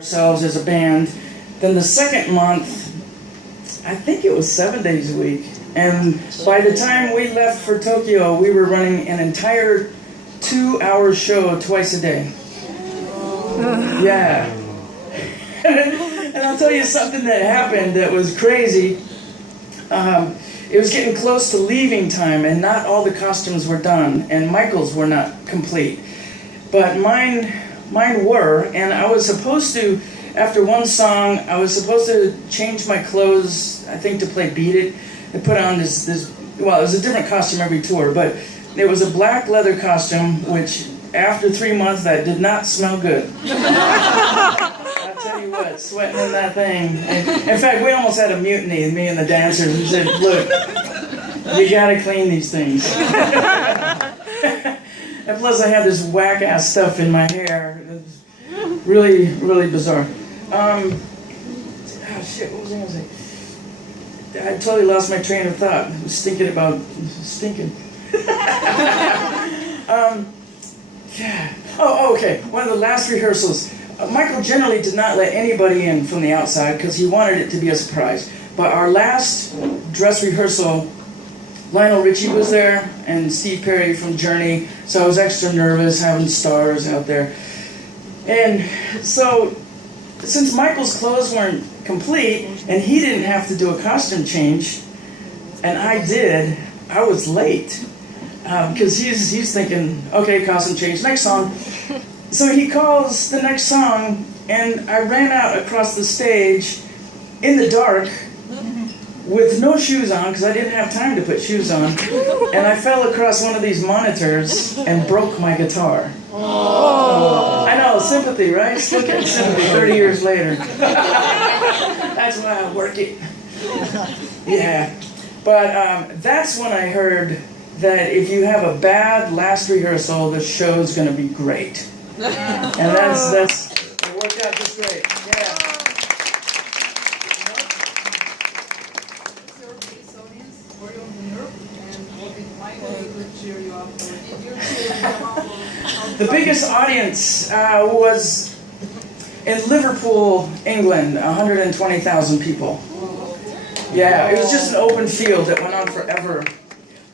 ourselves as a band. Then the second month, I think it was 7 days a week. And by the time we left for Tokyo, we were running an entire 2-hour show twice a day. Yeah. And I'll tell you something that happened that was crazy. It was getting close to leaving time, and not all the costumes were done, and Michael's were not complete. But mine were, and I was supposed to, after one song, I was supposed to change my clothes, I think to play Beat It, and put on this, well, it was a different costume every tour, but it was a black leather costume, which after 3 months, that did not smell good. I'll tell you what, sweating in that thing. And in fact, we almost had a mutiny, me and the dancers. We said, look, you gotta clean these things. And plus I had this whack-ass stuff in my hair. It was really, really bizarre. Oh shit, what was I gonna say? I totally lost my train of thought. I was thinking about stinking. Yeah. Oh, okay. One of the last rehearsals, Michael generally did not let anybody in from the outside because he wanted it to be a surprise. But our last dress rehearsal, Lionel Richie was there and Steve Perry from Journey, so I was extra nervous having stars out there. And so, since Michael's clothes weren't complete and he didn't have to do a costume change, and I did, I was late. Because he's thinking, okay, costume change, next song. So he calls the next song, and I ran out across the stage in the dark with no shoes on, because I didn't have time to put shoes on, and I fell across one of these monitors and broke my guitar. Oh. I know, sympathy, right? Still getting sympathy 30 years later. That's why I work it. Yeah. But that's when I heard that if you have a bad last rehearsal, the show's going to be great. And that's it worked out just great. Yeah. What's your biggest audience? Were you on New York? And what did Michael cheer you up? Or did you cheer them up? The biggest audience was in Liverpool, England, 120,000 people. Yeah, it was just an open field that went on forever.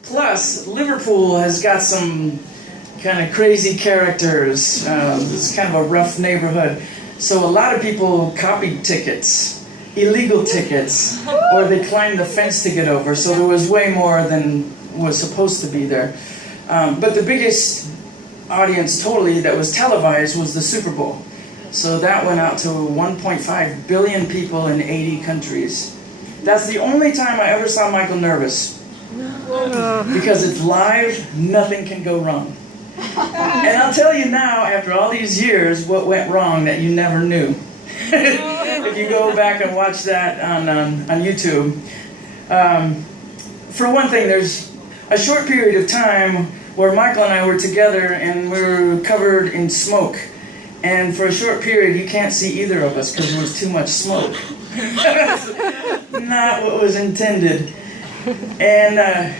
Plus, Liverpool has got some kind of crazy characters. It's kind of a rough neighborhood. So a lot of people copied tickets, illegal tickets, or they climbed the fence to get over. So there was way more than was supposed to be there. But the biggest audience totally that was televised was the Super Bowl. So that went out to 1.5 billion people in 80 countries. That's the only time I ever saw Michael nervous. Because it's live, nothing can go wrong. And I'll tell you now, after all these years, what went wrong that you never knew. If you go back and watch that on YouTube. For one thing, there's a short period of time where Michael and I were together and we were covered in smoke. And for a short period, you can't see either of us because there was too much smoke. Not what was intended. And I'm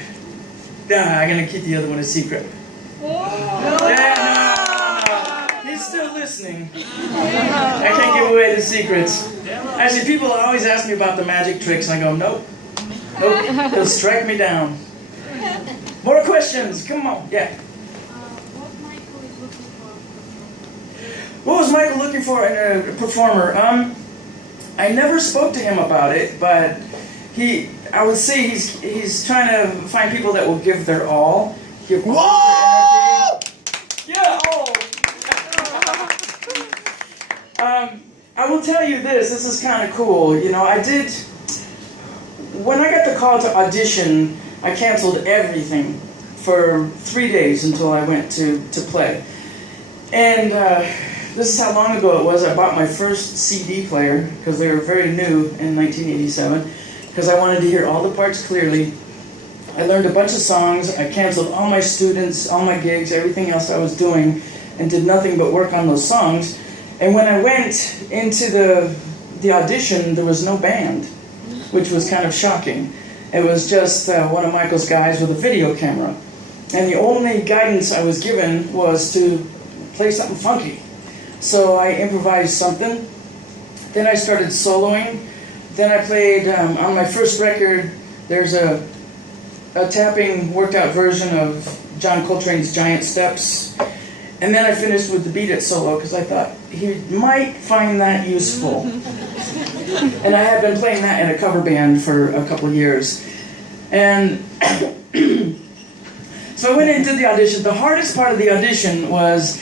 going to keep the other one a secret. Yeah, no. He's still listening. I can't give away the secrets. Actually, people always ask me about the magic tricks, and I go, nope. Nope, they'll strike me down. More questions, come on, yeah. What was Michael looking for in a performer? I never spoke to him about it, but I would say he's trying to find people that will give their all, give all their energy. Yeah, all. I will tell you this is kind of cool. You know, when I got the call to audition, I canceled everything for 3 days until I went to play. And this is how long ago it was. I bought my first CD player, because they were very new in 1987. Because I wanted to hear all the parts clearly. I learned a bunch of songs. I canceled all my students, all my gigs, everything else I was doing, and did nothing but work on those songs. And when I went into the audition, there was no band, which was kind of shocking. It was just one of Michael's guys with a video camera. And the only guidance I was given was to play something funky. So I improvised something, Then I started soloing. Then I played, on my first record, there's a tapping worked out version of John Coltrane's Giant Steps. And then I finished with the Beat It solo because I thought he might find that useful. And I had been playing that in a cover band for a couple of years. And so I went in and did the audition. The hardest part of the audition was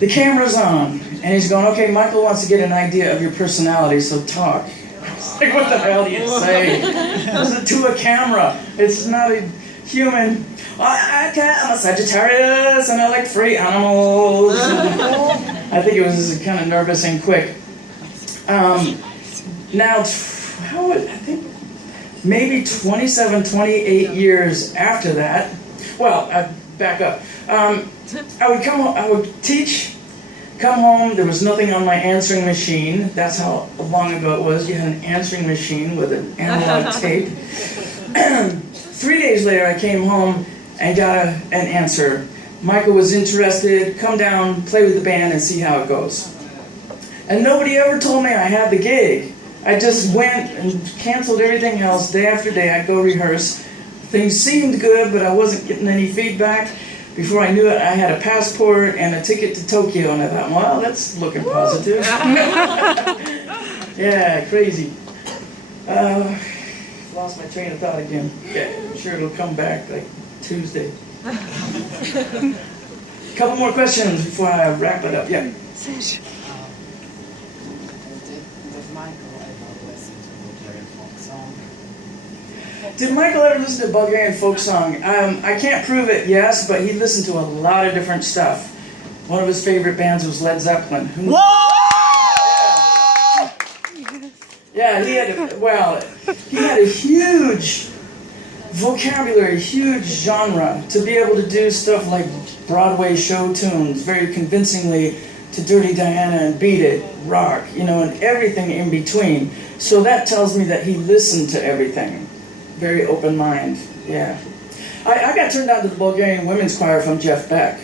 the camera's on. And he's going, okay, Michael wants to get an idea of your personality, so talk. Like, what the hell do you say? This is to a camera. It's not a human. I'm a Sagittarius, and I like free animals. I think it was kind of nervous and quick. Now, I think maybe 27, 28 years after that. Well, I back up. I would teach. Come home, there was nothing on my answering machine. That's how long ago it was. You had an answering machine with an analog tape. 3 days later, I came home and got an answer. Michael was interested. Come down, play with the band, and see how it goes. And nobody ever told me I had the gig. I just went and canceled everything else day after day. I'd go rehearse. Things seemed good, but I wasn't getting any feedback. Before I knew it, I had a passport and a ticket to Tokyo, and I thought, well, that's looking positive. Yeah, crazy. Lost my train of thought again. Yeah, I'm sure it'll come back like Tuesday. Couple more questions before I wrap it up. Yeah. Did Michael ever listen to Bulgarian folk song? Did Michael ever listen to Bulgarian folk song? I can't prove it, yes, but he listened to a lot of different stuff. One of his favorite bands was Led Zeppelin. Yeah, he had a huge vocabulary, huge genre to be able to do stuff like Broadway show tunes very convincingly to Dirty Diana and Beat It, rock, and everything in between. So that tells me that he listened to everything. Very open mind, yeah. I got turned on to the Bulgarian Women's Choir from Jeff Beck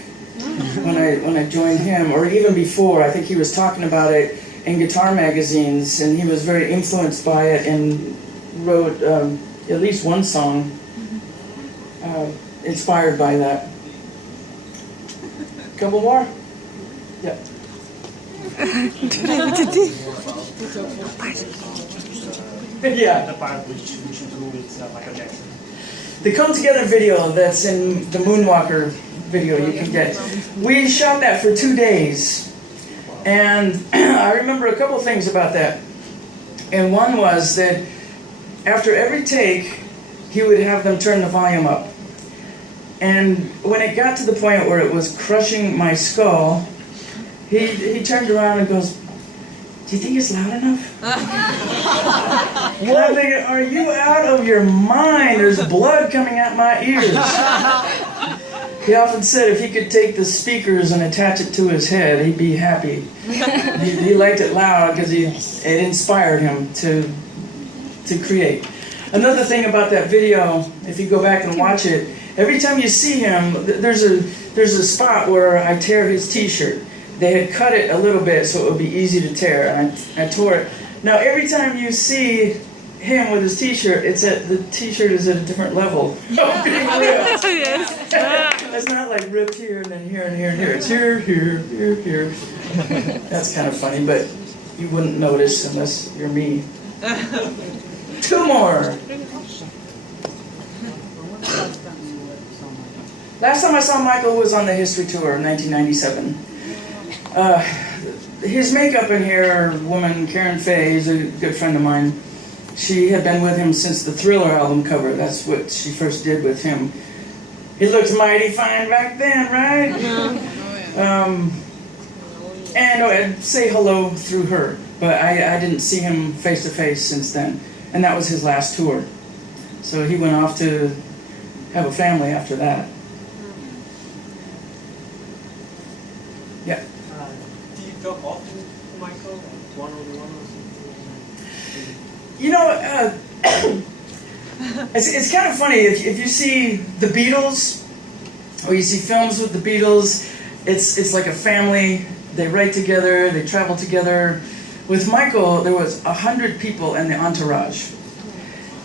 when I joined him, or even before. I think he was talking about it in guitar magazines, and he was very influenced by it and wrote at least one song inspired by that. Couple more? Yeah. Yeah. The part which we should do with Michael Jackson. The Come Together video that's in the Moonwalker video you can get. We shot that for 2 days. And I remember a couple things about that. And one was that after every take, he would have them turn the volume up. And when it got to the point where it was crushing my skull, he turned around and goes, "Do you think it's loud enough?" And I'm thinking, are you out of your mind? There's blood coming out my ears. He often said if he could take the speakers and attach it to his head, he'd be happy. He liked it loud because it inspired him to create. Another thing about that video, if you go back and watch it, every time you see him, there's a spot where I tear his T-shirt. They had cut it a little bit so it would be easy to tear, and I tore it. Now every time you see him with his T-shirt, the T-shirt is at a different level of being ripped. It's not like ripped here and then here and here and here. It's here, here, here, here. That's kind of funny, but you wouldn't notice unless you're me. 2 more. Last time I saw Michael was on the History Tour in 1997. His makeup in here, woman Karen Fay, is a good friend of mine. She had been with him since the Thriller album cover. That's what she first did with him. He looked mighty fine back then, right? And I'd say hello through her, but I didn't see him face to face since then. And that was his last tour. So he went off to have a family after that. Yeah. Do you talk often to Michael? One-on-one or something? It's kind of funny if you see the Beatles, or you see films with the Beatles. It's like a family. They write together. They travel together. With Michael, there was 100 people in the entourage.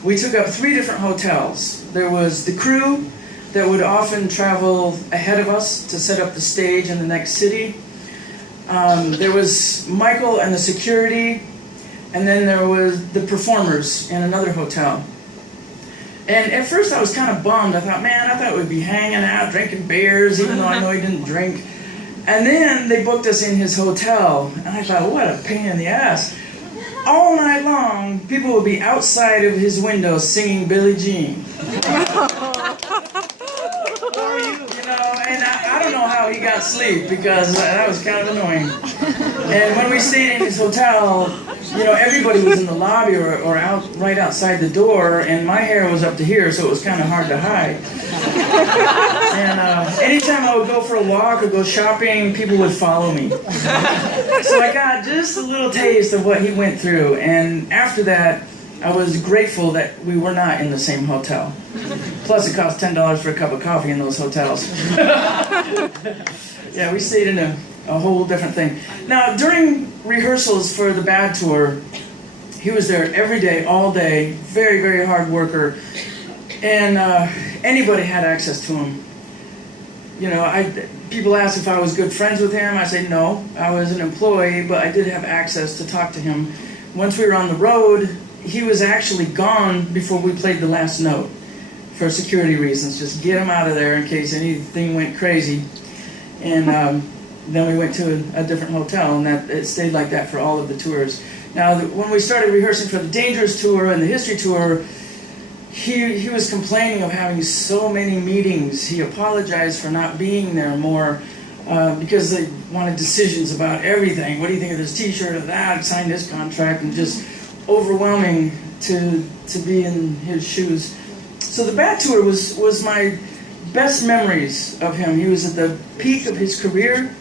We took up 3 different hotels. There was the crew that would often travel ahead of us to set up the stage in the next city. There was Michael and the security, and then there was the performers in another hotel. And at first I was kind of bummed. I thought we'd be hanging out, drinking beers, even though I know he didn't drink. And then they booked us in his hotel, and I thought, what a pain in the ass. All night long, people would be outside of his window singing Billie Jean. And I don't know how he got sleep, because that was kind of annoying. And when we stayed in his hotel, everybody was in the lobby or out right outside the door, and my hair was up to here, so it was kind of hard to hide. And anytime I would go for a walk or go shopping, people would follow me. So I got just a little taste of what he went through, and after that, I was grateful that we were not in the same hotel. Plus, it cost $10 for a cup of coffee in those hotels. Yeah, we stayed in a whole different thing. Now, during rehearsals for the Bad Tour, he was there every day, all day, very, very hard worker, and anybody had access to him. People asked if I was good friends with him. I said no, I was an employee, but I did have access to talk to him. Once we were on the road, he was actually gone before we played the last note for security reasons. Just get him out of there in case anything went crazy. And then we went to a different hotel, and it stayed like that for all of the tours. Now, when we started rehearsing for the Dangerous Tour and the History Tour, he was complaining of having so many meetings. He apologized for not being there more because they wanted decisions about everything. What do you think of this T-shirt or that? Sign this contract, and just overwhelming to be in his shoes. So the Bad Tour was my best memories of him. He was at the peak of his career.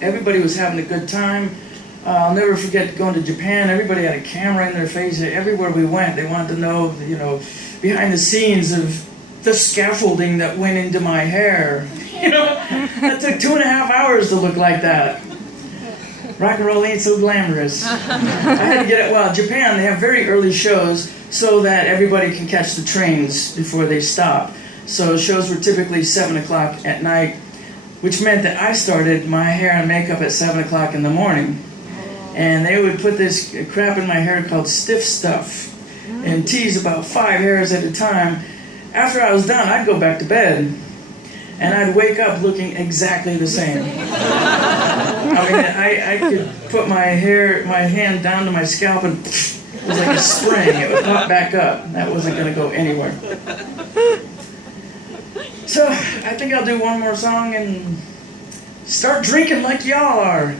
Everybody was having a good time. I'll never forget going to Japan. Everybody had a camera in their face. Everywhere we went, they wanted to know, behind the scenes of the scaffolding that went into my hair. That took 2.5 hours to look like that. Rock and roll ain't so glamorous. I had to get it. Well, Japan, they have very early shows so that everybody can catch the trains before they stop. So shows were typically 7 o'clock at night, which meant that I started my hair and makeup at 7 o'clock in the morning. And they would put this crap in my hair called stiff stuff and tease about 5 hairs at a time. After I was done, I'd go back to bed. And I'd wake up looking exactly the same. I could put my hand down to my scalp, and it was like a spring. It would pop back up. That wasn't going to go anywhere. So I think I'll do one more song and start drinking like y'all are.